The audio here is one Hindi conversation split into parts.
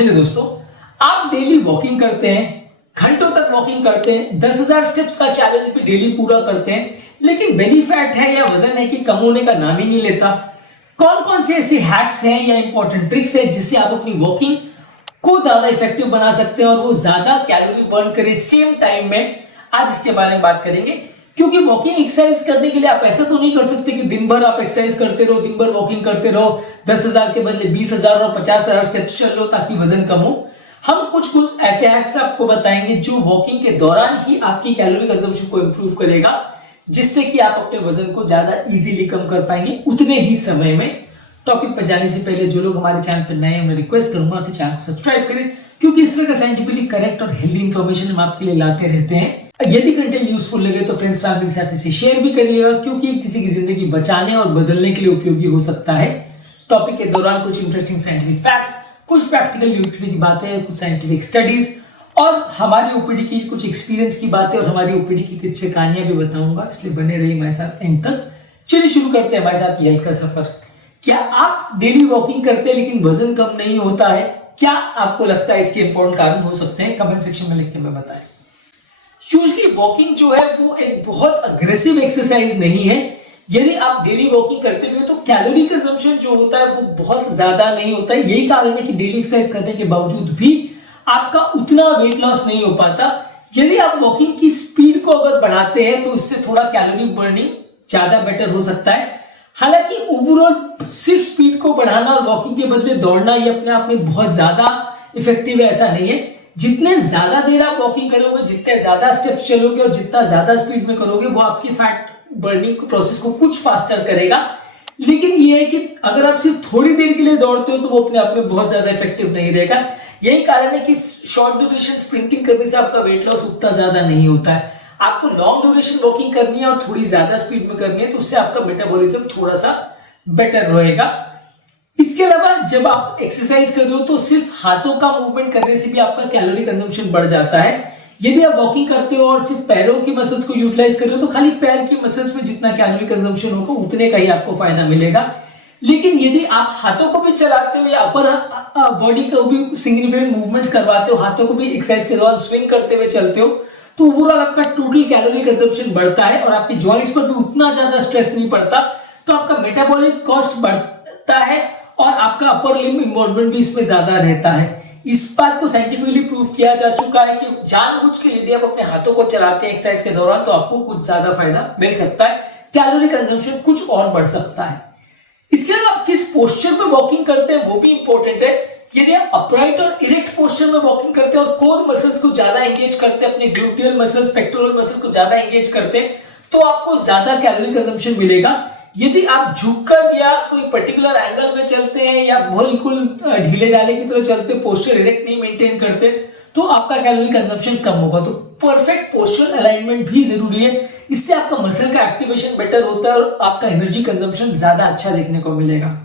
हेलो दोस्तों, आप डेली वॉकिंग करते हैं, घंटों तक वॉकिंग करते हैं, 10,000 स्टेप्स का चैलेंज भी डेली पूरा करते हैं, लेकिन बेली फैट है या वजन है कि कम होने का नाम ही नहीं लेता। कौन कौन से ऐसे हैक्स हैं या इंपॉर्टेंट ट्रिक्स हैं जिससे आप अपनी वॉकिंग को ज्यादा इफेक्टिव बना सकते हैं और वो ज्यादा कैलोरी बर्न करे सेम टाइम में, आज इसके बारे में बात करेंगे। क्योंकि वॉकिंग एक्सरसाइज करने के लिए आप ऐसा तो नहीं कर सकते कि दिन भर आप एक्सरसाइज करते रहो, दिन भर वॉकिंग करते रहो, 10,000 के बदले 20,000 और 50,000 स्टेप्स चल लो ताकि वजन कम हो। हम कुछ ऐसे हैक्स आपको बताएंगे जो वॉकिंग के दौरान ही आपकी कैलोरी कंजम्पशन को इंप्रूव करेगा, जिससे कि आप अपने वजन को ज्यादा इजीली कम कर पाएंगे उतने ही समय में। टॉपिक पर जाने से पहले जो लोग हमारे चैनल पर नए हैं, मैं रिक्वेस्ट करूंगा कि चैनल को सब्सक्राइब करें, क्योंकि इस तरह का साइंटिफिकली करेक्ट और हेल्दी इंफॉर्मेशन हम आपके लिए लाते रहते हैं। यदि कंटेंट यूजफुल लगे तो फ्रेंड्स फैमिली के साथ इसे शेयर भी करिएगा, क्योंकि किसी की जिंदगी बचाने और बदलने के लिए उपयोगी हो सकता है। टॉपिक के दौरान कुछ इंटरेस्टिंग साइंटिफिक फैक्ट्स, कुछ प्रैक्टिकल यूटिलिटी की बातें, कुछ साइंटिफिक स्टडीज और हमारी ओपीडी की कुछ एक्सपीरियंस की बातें और हमारी ओपीडी की कुछ कहानियां भी बताऊंगा, इसलिए बने रहिए हमारे साथ एंड तक। चलिए शुरू करते हैं हमारे साथ हेल्थ का सफर। क्या आप डेली वॉकिंग करते हैं लेकिन वजन कम नहीं होता है? क्या आपको लगता है इसके इंपॉर्टेंट कारण हो सकते हैं? कमेंट सेक्शन में लिख के हमें बताएं। यूजुअली वॉकिंग जो है वो एक बहुत अग्रेसिव एक्सरसाइज नहीं है। यदि आप डेली वॉकिंग करते भी हो तो कैलोरी कंजम्पशन जो होता है वो बहुत ज्यादा नहीं होता है। यही कारण है कि डेली एक्सरसाइज करने के बावजूद भी आपका उतना वेट लॉस नहीं हो पाता। यदि आप वॉकिंग की स्पीड को अगर बढ़ाते हैं तो इससे थोड़ा कैलोरी बर्निंग ज्यादा बेटर हो सकता है। हालांकि ओवरऑल सिर्फ स्पीड को बढ़ाना और वॉकिंग के बदले दौड़ना ये अपने आप में बहुत ज्यादा इफेक्टिव है, ऐसा नहीं है। जितने ज्यादा देर आप वॉकिंग करोगे, जितने ज्यादा स्टेप्स चलोगे और जितना ज्यादा स्पीड में करोगे, वो आपकी फैट बर्निंग प्रोसेस को कुछ फास्टर करेगा। लेकिन ये है कि अगर आप सिर्फ थोड़ी देर के लिए दौड़ते हो तो वो अपने आप में बहुत ज्यादा इफेक्टिव नहीं रहेगा। यही कारण है कि शॉर्ट ड्यूरेशन स्प्रिंटिंग करने से आपका वेट लॉस उतना ज्यादा नहीं होता है। आपको लॉन्ग ड्यूरेशन वॉकिंग करनी है और थोड़ी ज्यादा स्पीड में करनी है, तो उससे आपका मेटाबॉलिज्म थोड़ा सा बेटर रहेगा। इसके अलावा जब आप एक्सरसाइज कर रहे हो तो सिर्फ हाथों का मूवमेंट करने से भी आपका कैलोरी कंजम्पशन बढ़ जाता है। यदि आप वॉकिंग करते हो और सिर्फ पैरों की मसल्स को यूटिलाइज कर रहे हो तो खाली पैर की मसल्स में जितना कैलोरी कंजम्पशन होगा उतने का ही आपको फायदा मिलेगा। लेकिन यदि आप हाथों को भी चलाते हो या अपर बॉडी को भी सिग्निफिकेंट मूवमेंट्स करवाते हो, हाथों को भी एक्सरसाइज के दौरान स्विंग करते हुए चलते हो, तो ओवरऑल आपका टोटल कैलोरी कंजम्पशन बढ़ता है और आपके जॉइंट्स पर भी उतना ज्यादा स्ट्रेस नहीं पड़ता। तो आपका मेटाबॉलिक कॉस्ट बढ़ता है और आपका अपर लिम्ब इन्वॉल्वमेंट भी इसमें ज्यादा रहता है। इस बात को साइंटिफिकली प्रूव किया जा चुका है कि जानबूझ के यदि आप अपने हाथों को चलाते हैं एक्सरसाइज के दौरान तो आपको कुछ ज्यादा फायदा मिल सकता है, कैलोरी कंजम्पशन कुछ और बढ़ सकता है। इसके अलावा आप किस पोस्चर में वॉकिंग करते हैं वो भी इंपॉर्टेंट है। यदि आप अपराइट और इरेक्ट पोस्चर में वॉकिंग करते हैं और कोर मसल्स को ज्यादा एंगेज करते हैं, अपने ग्लूटियल मसल्स, पेक्टोरल मसल्स को ज्यादा एंगेज करते हैं, तो आपको ज्यादा कैलोरी कंजम्पशन मिलेगा। यदि आप झुककर या कोई पर्टिकुलर एंगल में चलते हैं या बिल्कुल ढीले ढाले की तरह चलते, पोस्चर इरेक्ट नहीं मेंटेन करते, तो आपका कैलोरी कंजम्पशन कम होगा। तो परफेक्ट पोस्चर अलाइनमेंट भी जरूरी है। इससे आपका मसल का एक्टिवेशन बेटर होता है और आपका एनर्जी कंजम्पशन ज्यादा अच्छा देखने को मिलेगा।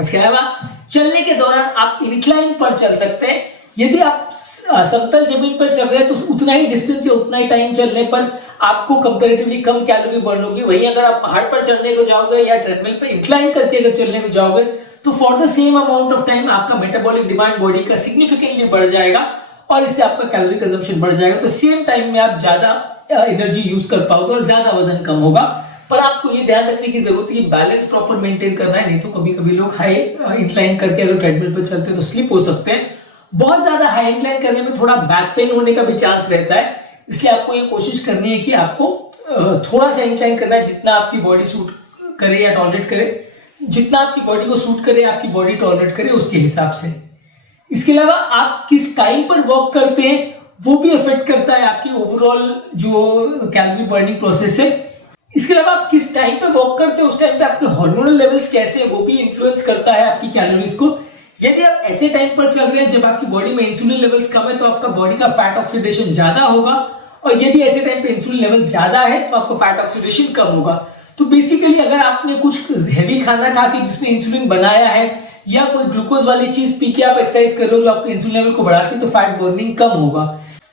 इसके अलावा चलने के दौरान आप इंक्लाइन पर चल सकते हैं। यदि आप समतल जमीन पर चल रहे हैं तो उतना ही डिस्टेंस या उतना ही टाइम चलने पर आपको कंपैरेटिवली कम कैलोरी बर्न होगी। वहीं अगर आप पहाड़ पर चढ़ने को जाओगे या ट्रेडमिल पर इंक्लाइन करके अगर चलने को जाओगे तो for the same amount of time आपका मेटाबॉलिक डिमांड बॉडी का सिग्निफिकेंटली बढ़ जाएगा और इससे आपका कैलोरी कंजम्पशन बढ़ जाएगा। तो सेम टाइम में आप ज्यादा एनर्जी यूज कर पाओगे और ज्यादा वजन कम होगा। पर आपको ये ध्यान रखने की जरूरत है कि बैलेंस प्रॉपर मेंटेन करना है, नहीं तो कभी कभी लोग हाई इंक्लाइन करके अगर ट्रेडमिल पर चलते हैं तो स्लिप हो सकते हैं। बहुत ज्यादा हाई इंक्लाइन करने में थोड़ा बैक पेन होने का भी चांस रहता है, इसलिए आपको ये कोशिश करनी है कि आपको थोड़ा सा इंक्लाइन करना है, जितना आपकी बॉडी सूट करे या टॉलरेट करे, जितना आपकी बॉडी को सूट करे, आपकी बॉडी टॉलरेट करे उसके हिसाब से। इसके अलावा आप किस टाइम पर वॉक करते हैं वो भी अफेक्ट करता है आपकी ओवरऑल जो कैलोरी बर्निंग प्रोसेस है। इसके अलावा आप किस टाइम पे वॉक करते हैं उस टाइम पे आपके हार्मोनल लेवल्स कैसे हैं वो भी इन्फ्लुएंस करता है आपकी कैलोरीज को। यदि आप ऐसे टाइम पर चल रहे हैं जब आपकी बॉडी में इंसुलिन लेवल्स कम है तो आपका बॉडी का फैट ऑक्सीडेशन ज्यादा होगा, और यदि ऐसे टाइम पे इंसुलिन लेवल ज्यादा है तो आपका फैट ऑक्सीडेशन कम होगा। तो बेसिकली अगर आपने कुछ हेवी खाना खा के जिसने इंसुलिन बनाया है या कोई ग्लूकोज वाली चीज पी के आप एक्सरसाइज कर रहे हो जो आपके इंसुलिन लेवल को बढ़ाती है तो फैट बर्निंग कम होगा।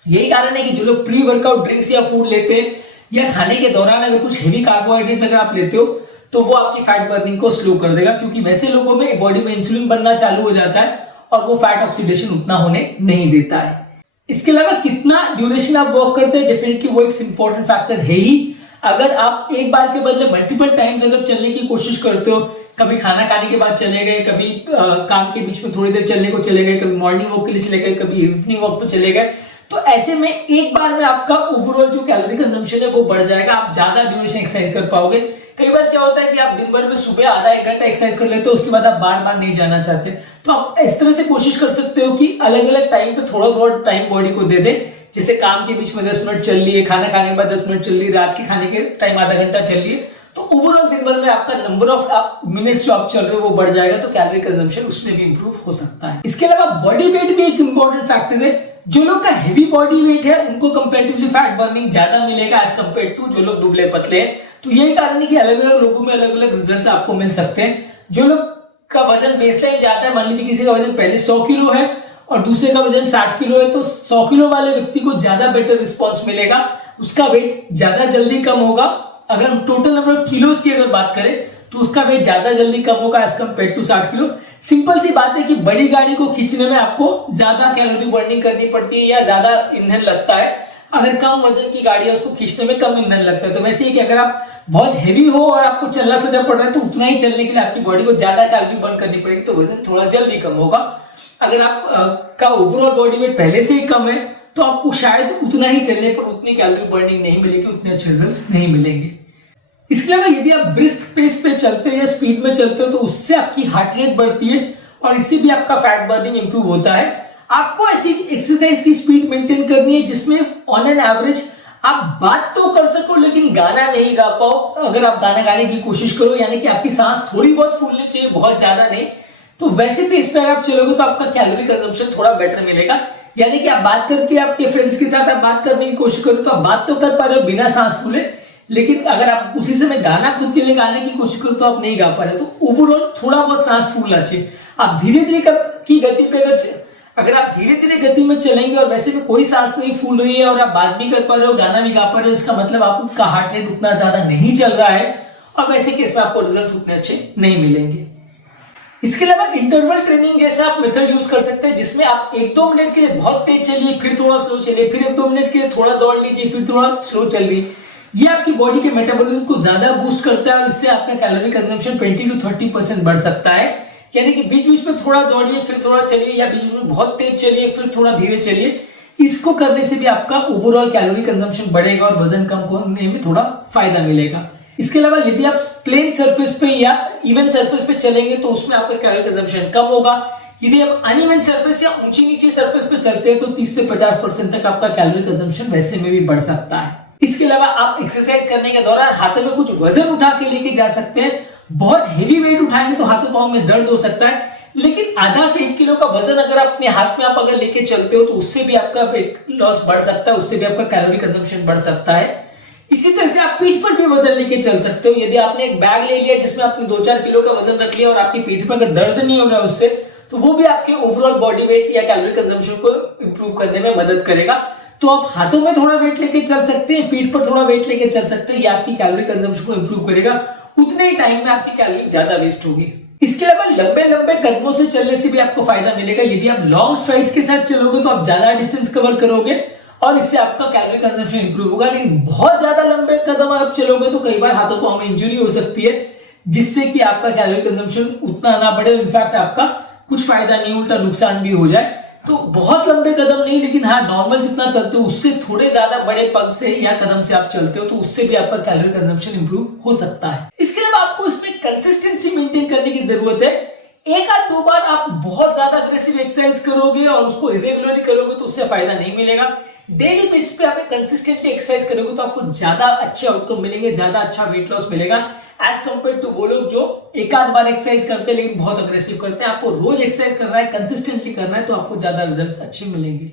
यही कारण है कि जो लोग प्री वर्कआउट ड्रिंक्स या फूड लेते हैं या खाने के दौरान अगर कुछ हेवी कार्बोहाइड्रेट्स अगर आप लेते हो तो वो आपकी फैट बर्निंग को स्लो कर देगा, क्योंकि वैसे लोगों में बॉडी में इंसुलिन बनना चालू हो जाता है और वो फैट ऑक्सीडेशन उतना होने नहीं देता है। इसके अलावा कितना ड्यूरेशन आप वॉक करते हैं, डेफिनेटली वो एक इंपॉर्टेंट फैक्टर है ही। अगर आप एक बार के बदले मल्टीपल टाइम्स अगर चलने की कोशिश करते हो, कभी खाना खाने के बाद चले गए, कभी काम के बीच में थोड़ी देर चलने को चले गए, कभी मॉर्निंग वॉक के लिए चले गए, कभी इवनिंग वॉक पे चले गए, तो ऐसे में एक बार में आपका ओवरऑल जो कैलोरी कंजम्पशन है वो बढ़ जाएगा, आप ज्यादा ड्यूरेशन एक्सरसाइज कर पाओगे। कई बार क्या होता है कि आप दिन भर में सुबह आधा एक घंटा एक्सरसाइज कर लेते हो, उसके बाद आप बार बार नहीं जाना चाहते, तो आप इस तरह से कोशिश कर सकते हो कि अलग अलग टाइम पे थोड़ा थोड़ा टाइम बॉडी को दे दे। जैसे काम के बीच में 10 मिनट चल लिए, खाना खाने के बाद 10 मिनट चल लिए, रात के खाने के टाइम आधा घंटा चल लिए, तो ओवरऑल दिन भर में आपका नंबर ऑफ मिनट्स जो आप चल रहे हो वो बढ़ जाएगा, तो कैलोरी कंजम्पशन उसमें भी इंप्रूव हो सकता है। इसके अलावा बॉडी वेट भी एक इंपॉर्टेंट फैक्टर है। जो लोग का हेवी बॉडी वेट है उनको कंपैरेटिवली फैट बर्निंग ज्यादा मिलेगा एज कंपेयर टू जो लोग दुबले पतले हैं। तो यही कारण है कि अलग अलग लोगों में अलग अलग रिजल्ट्स आपको मिल सकते हैं। जो लोग का वजन बेसलाइन जाता है, मान लीजिए किसी का वजन पहले 100 किलो है और दूसरे का वजन 60 किलो है, तो 100 किलो वाले व्यक्ति को ज्यादा बेटर रिस्पॉन्स मिलेगा, उसका वेट ज्यादा जल्दी कम होगा। अगर हम टोटल नंबर ऑफ किलोज की अगर बात करें तो उसका वेट ज्यादा जल्दी कम होगा as compare to 60 kilo. Simple सी बात है कि बड़ी गाड़ी को खींचने में आपको ज्यादा कैलोरी बर्निंग करनी पड़ती है या ज्यादा ईंधन लगता है, अगर कम वजन की गाड़ी है उसको खींचने में कम ईंधन लगता है। तो वैसे ही कि अगर आप बहुत हैवी हो और आपको चलना फिरना पड़ रहा है तो उतना ही चलने के लिए आपकी बॉडी को ज्यादा कैलोरी बर्न करनी पड़ेगी, तो वजन थोड़ा जल्दी कम होगा। अगर आप का ओवरऑल बॉडी वेट पहले से ही कम है तो आपको शायद उतना ही चलने पर उतनी कैलोरी बर्निंग नहीं मिलेगी, उतने अच्छे रिजल्ट्स नहीं मिलेंगे। इसके अलावा यदि आप ब्रिस्क पेस पे चलते हो या स्पीड में चलते हो तो उससे आपकी हार्ट रेट बढ़ती है और इससे भी आपका फैट बर्निंग इंप्रूव होता है। आपको ऐसी एक्सरसाइज की स्पीड मेंटेन करनी है जिसमें ऑन एन एवरेज आप बात तो कर सको लेकिन गाना नहीं गा पाओ। अगर आप गाना गाने की कोशिश करो, यानी कि आपकी सांस थोड़ी बहुत फूलनी चाहिए, बहुत ज्यादा नहीं, तो वैसे पेस पे अगर आप चलोगे तो आपका कैलोरी कंजम्पशन थोड़ा बेटर मिलेगा। यानी कि आप बात करके आपके फ्रेंड्स के साथ आप बात करने की कोशिश करो तो आप बात तो कर पा रहे हो बिना सांस फूले, लेकिन अगर आप उसी समय गाना खुद के लिए गाने की कोशिश करो तो आप नहीं गा पा रहे, तो ओवरऑल थोड़ा बहुत सांस फूलना चाहिए। आप धीरे धीरे की गति पे अगर आप धीरे धीरे गति में चलेंगे और वैसे में कोई सांस नहीं फूल रही है और आप बात भी कर पा रहे हो, गाना भी गा पा रहे हो, इसका मतलब आपका हार्ट रेट उतना ज्यादा नहीं चल रहा है और वैसे केस में आपको रिजल्ट्स उतने अच्छे नहीं मिलेंगे। इसके अलावा इंटरवल ट्रेनिंग जैसा आप मेथड यूज कर सकते हैं जिसमें आप 1-2 मिनट के लिए बहुत तेज चलिए, फिर थोड़ा स्लो चलिए, फिर 1-2 मिनट के लिए थोड़ा दौड़ लीजिए, फिर थोड़ा स्लो चलिए। ये आपकी बॉडी के मेटाबॉलिज्म को ज्यादा बूस्ट करता है और इससे आपका कैलोरी कंजम्पशन 20 to 30% बढ़ सकता है। यानी कि बीच बीच में थोड़ा दौड़िए, फिर थोड़ा चलिए, या बीच में बहुत तेज चलिए, फिर थोड़ा धीरे चलिए। इसको करने से भी आपका ओवरऑल कैलोरी कंजम्पशन बढ़ेगा और वजन कम होने में थोड़ा फायदा मिलेगा। इसके अलावा यदि आप प्लेन सरफेस पे या इवन सरफेस पे चलेंगे तो उसमें आपका कैलोरी कंजम्पशन कम होगा। यदि आप अनइवन सरफेस या ऊंची नीचे सरफेस पे चलते हैं तो 30 से 50% तक आपका कैलोरी कंजम्पशन वैसे में भी बढ़ सकता है। इसके अलावा आप एक्सरसाइज करने के दौरान हाथों में कुछ वजन उठा के लेके जा सकते हैं। बहुत हेवी वेट उठाएंगे तो हाथों पांव में दर्द हो सकता है, लेकिन आधा से 1 किलो का वजन अगर अपने हाथ में आप अगर लेके चलते हो तो उससे भी आपका वेट लॉस बढ़ सकता है, उससे भी आपका कैलोरी कंजम्पशन बढ़ सकता है। इसी तरह से आप पीठ पर भी वजन लेके चल सकते हो। यदि आपने एक बैग ले लिया जिसमें आपने 2-4 किलो का वजन रख लिया और आपकी पीठ पर अगर दर्द नहीं हो रहा है उससे, तो वो भी आपके ओवरऑल बॉडी वेट या कैलोरी कंजम्पशन को इंप्रूव करने में मदद करेगा। तो आप हाथों में थोड़ा वेट लेके चल सकते हैं, पीठ पर थोड़ा वेट लेके चल सकते हैं, ये आपकी कैलोरी कंजम्पशन को इंप्रूव करेगा। उतने ही टाइम में आपकी कैलोरी ज्यादा वेस्ट होगी। इसके अलावा लंबे लंबे कदमों से चलने से भी आपको फायदा मिलेगा। यदि आप लॉन्ग स्ट्राइड्स के साथ चलोगे तो आप ज्यादा डिस्टेंस कवर करोगे और इससे आपका कैलोरी कंजम्पशन इंप्रूव होगा। लेकिन बहुत ज्यादा लंबे कदम आप चलोगे तो कई बार हाथों पांव में इंजरी हो सकती है, जिससे कि आपका कैलोरी कंजम्पशन उतना ना बढ़े, इनफैक्ट आपका कुछ फायदा नहीं, उल्टा नुकसान भी हो जाए। तो बहुत लंबे कदम नहीं, लेकिन हाँ नॉर्मल जितना चलते हो उससे थोड़े ज्यादा बड़े पग से या कदम से आप चलते हो तो उससे भी आपका कैलोरी कंजम्पशन इंप्रूव हो सकता है। इसके अलावा आपको इसमें कंसिस्टेंसी मेंटेन करने की जरूरत है। 1-2 बार आप बहुत ज्यादा अग्रेसिव एक्सरसाइज करोगे और उसको इरेगुलरली करोगे तो उससे फायदा नहीं मिलेगा। डेली बेसिस पे आप कंसिस्टेंटली एक्सरसाइज करोगे तो आपको ज्यादा अच्छे आउटकम मिलेंगे, ज्यादा अच्छा वेट लॉस मिलेगा एज कंपेयर टू वो लोग जो 1-आध बार एक्सरसाइज करते हैं लेकिन बहुत अग्रेसिव करते हैं। आपको रोज एक्सरसाइज करना है, कंसिस्टेंटली करना है, तो आपको ज्यादा रिजल्ट्स अच्छे मिलेंगे।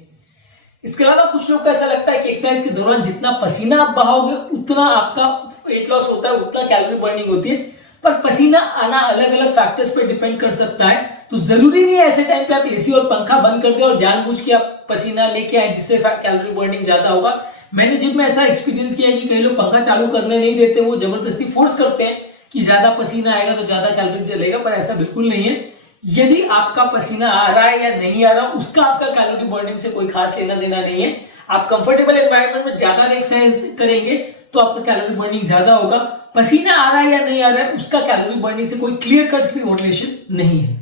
इसके अलावा कुछ लोग को ऐसा लगता है कि एक्सरसाइज के दौरान जितना पसीना आप बहाओगे उतना आपका वेट लॉस होता है, उतना कैलोरी बर्निंग होती है, पर पसीना आना अलग अलग फैक्टर्स पे डिपेंड कर सकता है। तो जरूरी नहीं है ऐसे टाइम पे आप एसी और पंखा बंद कर दे और जानबूझ के आप पसीना लेके आए जिससे कैलोरी बर्निंग ज्यादा होगा। मैंने जिम में ऐसा एक्सपीरियंस किया है कि कई लोग पंखा चालू करने नहीं देते, वो जबरदस्ती फोर्स करते हैं कि ज्यादा पसीना आएगा तो ज्यादा कैलोरी जलेगा, पर ऐसा बिल्कुल नहीं है। यदि आपका पसीना आ रहा है या नहीं आ रहा, उसका आपका कैलोरी बर्निंग से कोई खास लेना देना नहीं है। आप कंफर्टेबल एनवायरनमेंट में ज्यादा एक्सरसाइज करेंगे तो आपका कैलोरी बर्निंग ज्यादा होगा। पसीना आ रहा है या नहीं आ रहा है, उसका कैलोरी बर्निंग से कोई क्लियर कट भी रिलेशन नहीं है।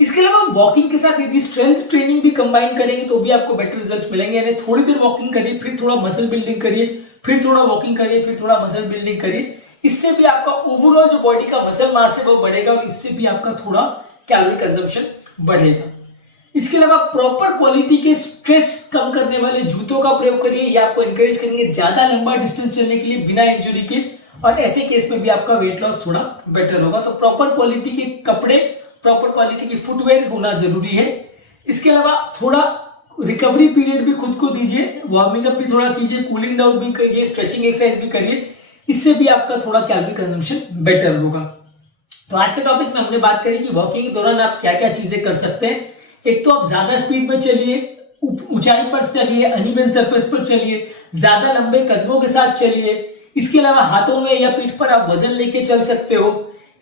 इसके अलावा वॉकिंग के साथ यदि स्ट्रेंथ ट्रेनिंग भी कंबाइन करेंगे तो भी आपको बेटर रिजल्ट्स मिलेंगे। यानी थोड़ी देर वॉकिंग करिए, फिर थोड़ा मसल बिल्डिंग करिए, फिर थोड़ा वॉकिंग करिए, फिर थोड़ा मसल बिल्डिंग करिए। इससे भी आपका ओवरऑल जो बॉडी का मसल मास है वो बढ़ेगा और इससे भी आपका थोड़ा कैलोरी कंजम्पशन बढ़ेगा। इसके अलावा प्रॉपर क्वालिटी के स्ट्रेस कम करने वाले जूतों का प्रयोग करिए। ये आपको एनकरेज करेंगे ज्यादा लंबा डिस्टेंस चलने के लिए बिना इंजरी के, और ऐसे केस में भी आपका वेट लॉस थोड़ा बेटर होगा। तो प्रॉपर क्वालिटी के कपड़े, प्रॉपर क्वालिटी की फुटवेयर होना जरूरी है। इसके अलावा थोड़ा रिकवरी पीरियड भी खुद को दीजिए, वार्मिंग अप भी थोड़ा कीजिए, कूलिंग डाउन भी कीजिए, स्ट्रेचिंग एक्सरसाइज भी करिए। इससे भी आपका थोड़ा कैलोरी कंजम्पशन बेटर होगा। तो आज के टॉपिक में हमने बात करी कि वॉकिंग के दौरान आप क्या क्या चीजें कर सकते हैं। एक तो आप ज्यादा स्पीड में चलिए, ऊंचाई पर चलिए, अनइवन सरफेस पर चलिए, ज्यादा लंबे कदमों के साथ चलिए। इसके अलावा हाथों में या पीठ पर आप वजन लेके चल सकते हो।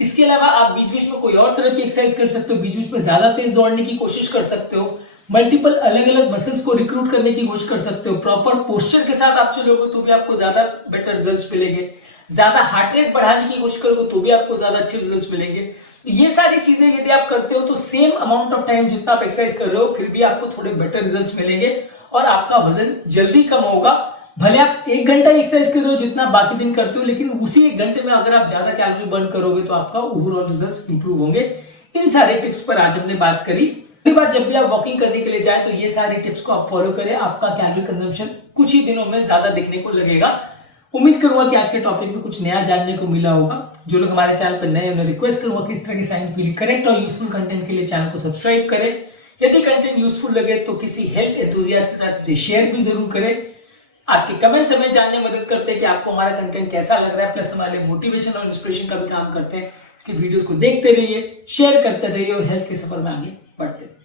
इसके अलावा आप बीच बीच में कोई और तरह की एक्सरसाइज कर सकते हो, बीच बीच में ज्यादा तेज दौड़ने की कोशिश कर सकते हो, मल्टीपल अलग अलग मसल्स को रिक्रूट करने की कोशिश कर सकते हो। प्रॉपर पोस्चर के साथ आप चलोगे तो भी आपको ज्यादा बेटर रिजल्ट्स मिलेंगे। ज्यादा हार्ट रेट बढ़ाने की कोशिश करोगे तो भी आपको ज्यादा अच्छे रिजल्ट्स मिलेंगे। ये सारी चीजें यदि आप करते हो तो सेम अमाउंट ऑफ टाइम जितना आप एक्सरसाइज कर रहे हो फिर भी आपको थोड़े बेटर रिजल्ट्स मिलेंगे और आपका वजन जल्दी कम होगा। भले आप 1 घंटा एक्सरसाइज कर रहे हो जितना बाकी दिन करते हो, लेकिन उसी 1 घंटे में अगर आप ज्यादा कैलोरी बर्न करोगे तो आपका ओवरऑल रिजल्ट्स इंप्रूव होंगे। इन सारे टिप्स पर आज हमने बात करी। अगली बार जब भी आप वॉकिंग करने के लिए जाए तो ये सारी टिप्स को आप फॉलो करें, आपका कैलोरी कंजम्पशन कुछ ही दिनों में ज्यादा दिखने को लगेगा। उम्मीद करूंगा कि आज के टॉपिक में कुछ नया जानने को मिला होगा। जो लोग हमारे चैनल पर नए, उन्हें रिक्वेस्ट करूंगा कि इस तरह के साइंटिफिक करेक्ट और यूजफुल कंटेंट के लिए चैनल को सब्सक्राइब करें। यदि कंटेंट यूजफुल लगे तो किसी हेल्थ एंथुसियास्ट के साथ इसे शेयर भी जरूर करें। आपके कमेंट्स हमें जानने में मदद करते हैं कि आपको हमारा कंटेंट कैसा लग रहा है, प्लस हमारे मोटिवेशन और इंस्पिरेशन का भी काम करते हैं। इसलिए वीडियोस को देखते रहिए, शेयर करते रहिए और हेल्थ के सफर में आगे बढ़ते रहिए।